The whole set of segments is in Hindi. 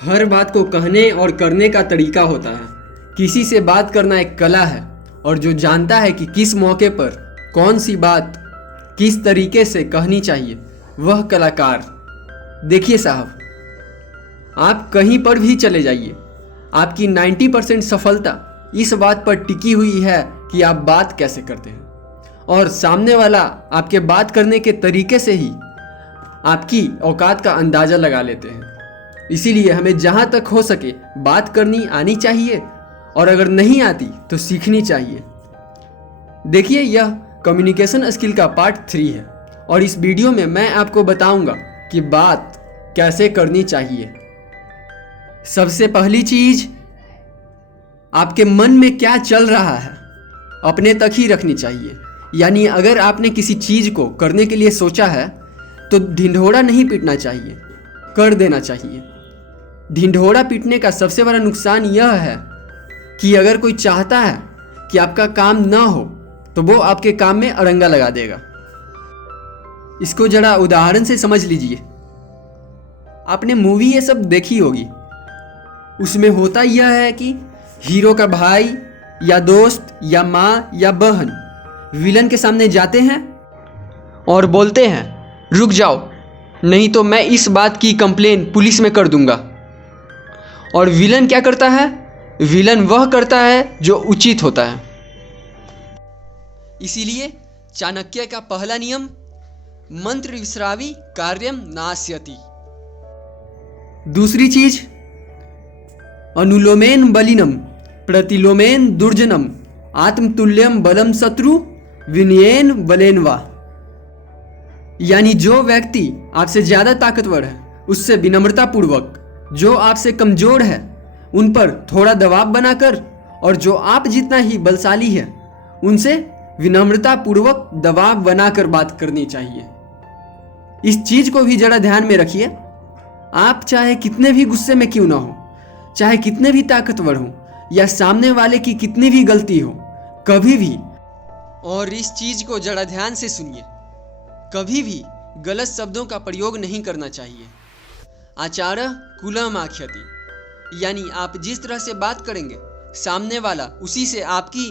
हर बात को कहने और करने का तरीका होता है। किसी से बात करना एक कला है और जो जानता है कि किस मौके पर कौन सी बात किस तरीके से कहनी चाहिए वह कलाकार। देखिए साहब, आप कहीं पर भी चले जाइए, आपकी 90% सफलता इस बात पर टिकी हुई है कि आप बात कैसे करते हैं और सामने वाला आपके बात करने के तरीके से ही आपकी औकात का अंदाज़ा लगा लेते हैं। इसीलिए हमें जहाँ तक हो सके बात करनी आनी चाहिए और अगर नहीं आती तो सीखनी चाहिए। देखिए, यह कम्युनिकेशन स्किल का पार्ट 3 है और इस वीडियो में मैं आपको बताऊंगा कि बात कैसे करनी चाहिए। सबसे पहली चीज़, आपके मन में क्या चल रहा है अपने तक ही रखनी चाहिए। यानी अगर आपने किसी चीज़ को करने के लिए सोचा है तो ढिंढोरा नहीं पीटना चाहिए, कर देना चाहिए। ढिंढोरा पीटने का सबसे बड़ा नुकसान यह है कि अगर कोई चाहता है कि आपका काम ना हो तो वो आपके काम में अड़ंगा लगा देगा। इसको जरा उदाहरण से समझ लीजिए। आपने मूवी ये सब देखी होगी, उसमें होता यह है कि हीरो का भाई या दोस्त या माँ या बहन विलन के सामने जाते हैं और बोलते हैं, रुक जाओ नहीं तो मैं इस बात की कंप्लेन पुलिस में कर दूंगा। और विलन क्या करता है? विलन वह करता है जो उचित होता है। इसीलिए चाणक्य का पहला नियम, मंत्र विस्रावी कार्यम नास्यति। दूसरी चीज, अनुलोमेन बलिनम प्रतिलोमेन दुर्जनम आत्मतुल्यम बलम शत्रु विनयेन बलेन वा। यानी जो व्यक्ति आपसे ज्यादा ताकतवर है उससे विनम्रतापूर्वक, जो आपसे कमजोर है उन पर थोड़ा दबाव बनाकर, और जो आप जितना ही बलशाली है उनसे विनम्रतापूर्वक दबाव बनाकर बात करनी चाहिए। इस चीज को भी जरा ध्यान में रखिए। आप चाहे कितने भी गुस्से में क्यों ना हो, चाहे कितने भी ताकतवर हो या सामने वाले की कितनी भी गलती हो, कभी भी, और इस चीज को जरा ध्यान से सुनिए, कभी भी गलत शब्दों का प्रयोग नहीं करना चाहिए। आचार्य कुलम आख्यति, यानी आप जिस तरह से बात करेंगे सामने वाला उसी से आपकी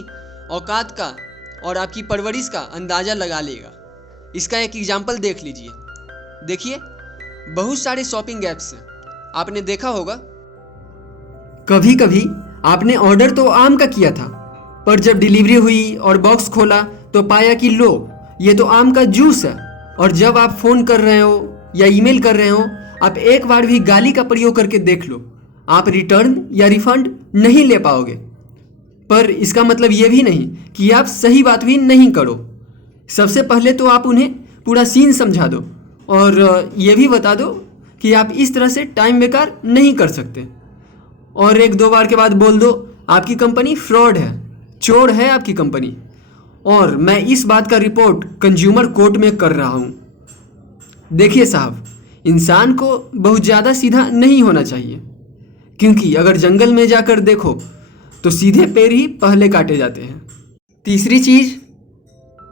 औकात का और आपकी परवरिश का अंदाज़ा लगा लेगा। इसका एक एग्जाम्पल देख लीजिए। देखिए, बहुत सारे शॉपिंग ऐप्स हैं, आपने देखा होगा। कभी कभी आपने ऑर्डर तो आम का किया था, पर जब डिलीवरी हुई और बॉक्स खोला तो पाया कि लो, ये तो आम का जूस है। और जब आप फ़ोन कर रहे हो या ईमेल कर रहे हो, आप एक बार भी गाली का प्रयोग करके देख लो, आप रिटर्न या रिफंड नहीं ले पाओगे। पर इसका मतलब ये भी नहीं कि आप सही बात भी नहीं करो। सबसे पहले तो आप उन्हें पूरा सीन समझा दो और ये भी बता दो कि आप इस तरह से टाइम बेकार नहीं कर सकते। और 1-2 बार के बाद बोल दो, आपकी कंपनी फ्रॉड है, चोर है आपकी कंपनी, और मैं इस बात का रिपोर्ट कंज्यूमर कोर्ट में कर रहा हूँ। देखिए साहब, इंसान को बहुत ज़्यादा सीधा नहीं होना चाहिए, क्योंकि अगर जंगल में जाकर देखो तो सीधे पेड़ ही पहले काटे जाते हैं। तीसरी चीज़,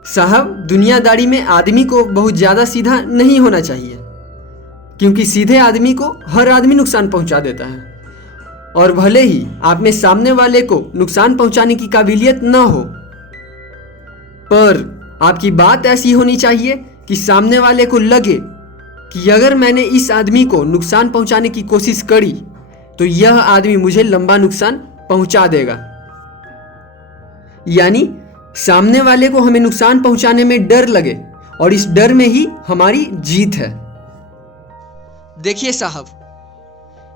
साहब, दुनियादारी में आदमी को बहुत ज़्यादा सीधा नहीं होना चाहिए, क्योंकि सीधे आदमी को हर आदमी नुकसान पहुंचा देता है। और भले ही आप में सामने वाले को नुकसान पहुंचाने की काबिलियत ना हो, पर आपकी बात ऐसी होनी चाहिए कि सामने वाले को लगे कि अगर मैंने इस आदमी को नुकसान पहुंचाने की कोशिश करी तो यह आदमी मुझे लंबा नुकसान पहुंचा देगा। यानी सामने वाले को हमें नुकसान पहुंचाने में डर लगे और इस डर में ही हमारी जीत है। देखिए साहब,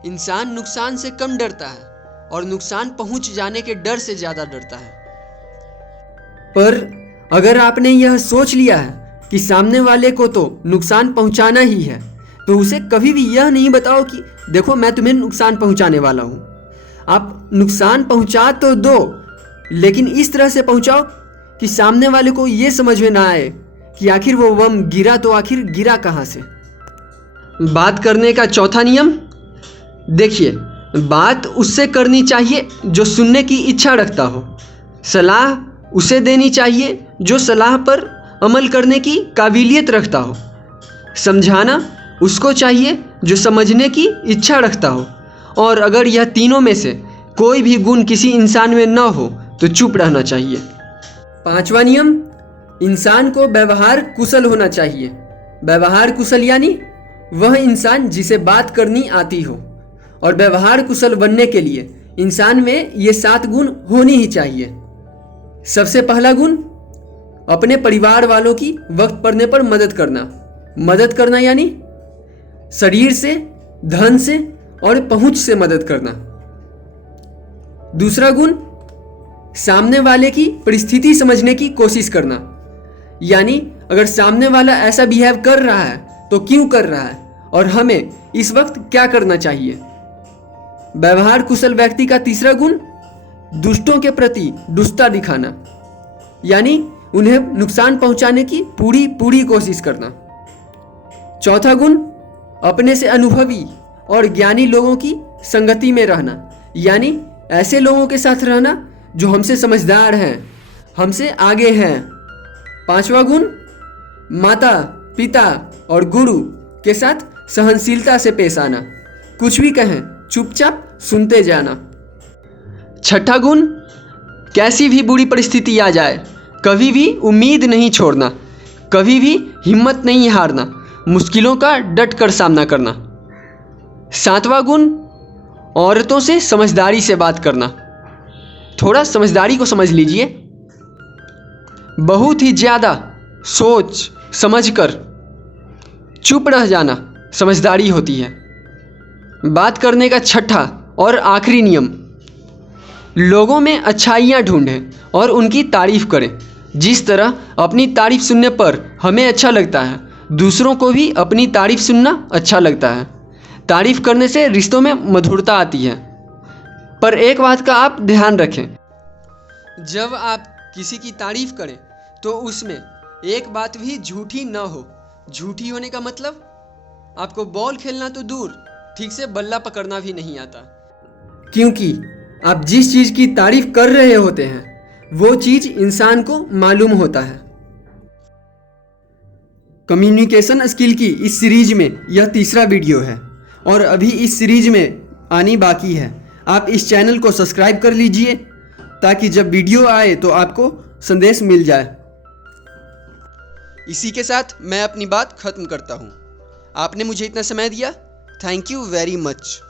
इंसान नुकसान से कम डरता है और नुकसान पहुंच जाने के डर से ज्यादा डरता है। पर अगर आपने यह सोच लिया है कि सामने वाले को तो नुकसान पहुंचाना ही है, तो उसे कभी भी यह नहीं बताओ कि देखो मैं तुम्हें नुकसान पहुंचाने वाला हूं। आप नुकसान पहुंचा तो दो, लेकिन इस तरह से पहुंचाओ कि सामने वाले को यह समझ में ना आए कि आखिर वो बम गिरा तो आखिर गिरा कहां से। बात करने का चौथा नियम, देखिए, बात उससे करनी चाहिए जो सुनने की इच्छा रखता हो। सलाह उसे देनी चाहिए जो सलाह पर अमल करने की काबिलियत रखता हो। समझाना उसको चाहिए जो समझने की इच्छा रखता हो। और अगर यह तीनों में से कोई भी गुण किसी इंसान में न हो तो चुप रहना चाहिए। 5वां नियम, इंसान को व्यवहार कुशल होना चाहिए। व्यवहार कुशल यानी वह इंसान जिसे बात करनी आती हो, और व्यवहार कुशल बनने के लिए इंसान में ये 7 गुण होनी ही चाहिए। सबसे पहला गुण, अपने परिवार वालों की वक्त पड़ने पर मदद करना। मदद करना यानी शरीर से, धन से और पहुंच से मदद करना। दूसरा गुण, सामने वाले की परिस्थिति समझने की कोशिश करना, यानी अगर सामने वाला ऐसा बिहेव कर रहा है तो क्यों कर रहा है और हमें इस वक्त क्या करना चाहिए। व्यवहार कुशल व्यक्ति का तीसरा गुण, दुष्टों के प्रति दुष्टता दिखाना, यानी उन्हें नुकसान पहुंचाने की पूरी कोशिश करना। चौथा गुण, अपने से अनुभवी और ज्ञानी लोगों की संगति में रहना, यानी ऐसे लोगों के साथ रहना जो हमसे समझदार हैं, हमसे आगे हैं। 5वां गुण, माता पिता और गुरु के साथ सहनशीलता से पेश आना, कुछ भी कहें चुपचाप सुनते जाना। 6ठा गुण, कैसी भी बुरी परिस्थिति आ जाए कभी भी उम्मीद नहीं छोड़ना, कभी भी हिम्मत नहीं हारना, मुश्किलों का डट कर सामना करना। 7वां गुण, औरतों से समझदारी से बात करना। थोड़ा समझदारी को समझ लीजिए, बहुत ही ज़्यादा सोच समझकर चुप रह जाना समझदारी होती है। बात करने का 6ठा और आखिरी नियम, लोगों में अच्छाइयाँ ढूंढें और उनकी तारीफ करें। जिस तरह अपनी तारीफ सुनने पर हमें अच्छा लगता है, दूसरों को भी अपनी तारीफ सुनना अच्छा लगता है। तारीफ करने से रिश्तों में मधुरता आती है। पर एक बात का आप ध्यान रखें, जब आप किसी की तारीफ करें तो उसमें एक बात भी झूठी न हो। झूठी होने का मतलब आपको बॉल खेलना तो दूर, ठीक से बल्ला पकड़ना भी नहीं आता, क्योंकि आप जिस चीज़ की तारीफ कर रहे होते हैं वो चीज़ इंसान को मालूम होता है। कम्युनिकेशन स्किल की इस सीरीज में यह तीसरा वीडियो है और अभी इस सीरीज में आनी बाकी है। आप इस चैनल को सब्सक्राइब कर लीजिए ताकि जब वीडियो आए तो आपको संदेश मिल जाए। इसी के साथ मैं अपनी बात ख़त्म करता हूँ। आपने मुझे इतना समय दिया, थैंक यू वेरी मच।